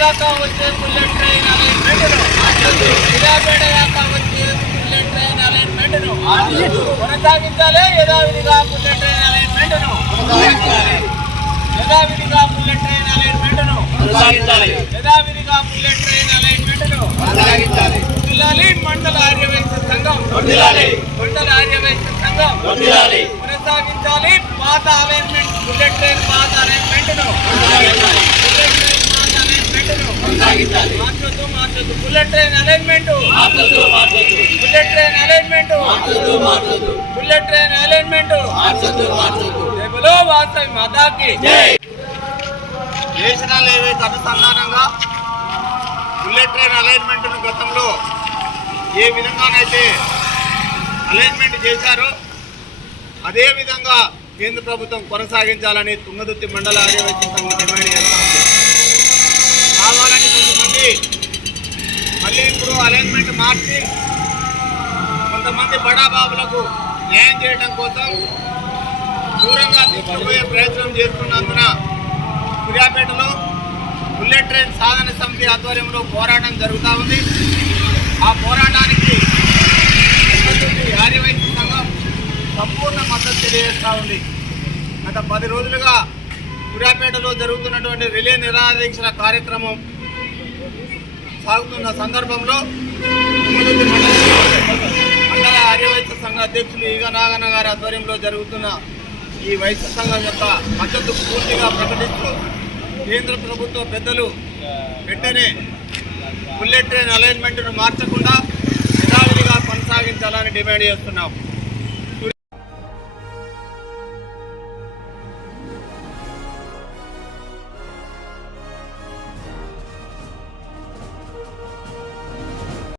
దాకా వచ్చే bullet train అలైన్మెంట్ను Suryapet దాకా వచ్చే బుల్లెట్ ట్రైన్ అలైన్మెంట్ను కొనసాగించాలి. యథావిధిగా బుల్లెట్ ట్రైన్ అలైన్మెంట్ను యథావిధిగా బుల్లెట్ ట్రైన్ అలైన్మెంట్ను యథావిధిగా బుల్లెట్ ట్రైన్ అలైన్మెంట్ను ఉండాలి. మండల ఆర్యవైశ్య సంఘం మండల ఆర్యవైశ్య సంఘం కొనసాగించాలి. పాత అలైన్మెంట్ బుల్లెట్ ట్రైన్ పాత అలైన్మెంట్ను మార్చొద్దు. Bullet train alignment bullet train alignment bullet train alignment జైబలో వాసవి మాతాకి నేషనల్ హైవేకి అనుసంధానంగా బుల్లెట్ ట్రైన్ అలైన్మెంట్ ను గతంలో ఏ విధంగానైతే అలైన్మెంట్ చేశారో అదే విధంగా కేంద్ర ప్రభుత్వం కొనసాగించాలని తుంగతుర్తి మండల ఆర్యవైశ్య సంఘం డిమాండ్ చేస్తాం. కావాలని కొంతమంది మళ్ళీ ఇప్పుడు అలైన్మెంట్ మార్చి కొంతమంది బడాబాబులకు న్యాయం చేయడం కోసం దూరంగా తీసుకుపోయే ప్రయత్నం చేస్తున్నందున సూర్యాపేటలో బుల్లెట్ ట్రైన్ సాధన సమితి ఆధ్వర్యంలో పోరాటం జరుగుతూ ఉంది. ఆ పోరాటానికి ఆర్యవైశ్య సంఘం సంపూర్ణ మద్దతు తెలియజేస్తూ ఉంది. గత 10 రోజులుగా సూర్యాపేటలో జరుగుతున్నటువంటి రిలే నిరాదీక్షల కార్యక్రమం సాగుతున్న సందర్భంలో మండల ఆర్యవైశ్య సంఘ అధ్యక్షులు ఈగ నాగన్న గారి ఆధ్వర్యంలో జరుగుతున్న ఈ వైశ్య సంఘం యొక్క మద్దతు పూర్తిగా ప్రకటిస్తూ కేంద్ర ప్రభుత్వ పెద్దలు వెంటనే బుల్లెట్ ట్రైన్ అలైన్మెంట్ను మార్చకుండా యథావిధిగా కొనసాగించాలని డిమాండ్ చేస్తున్నాం.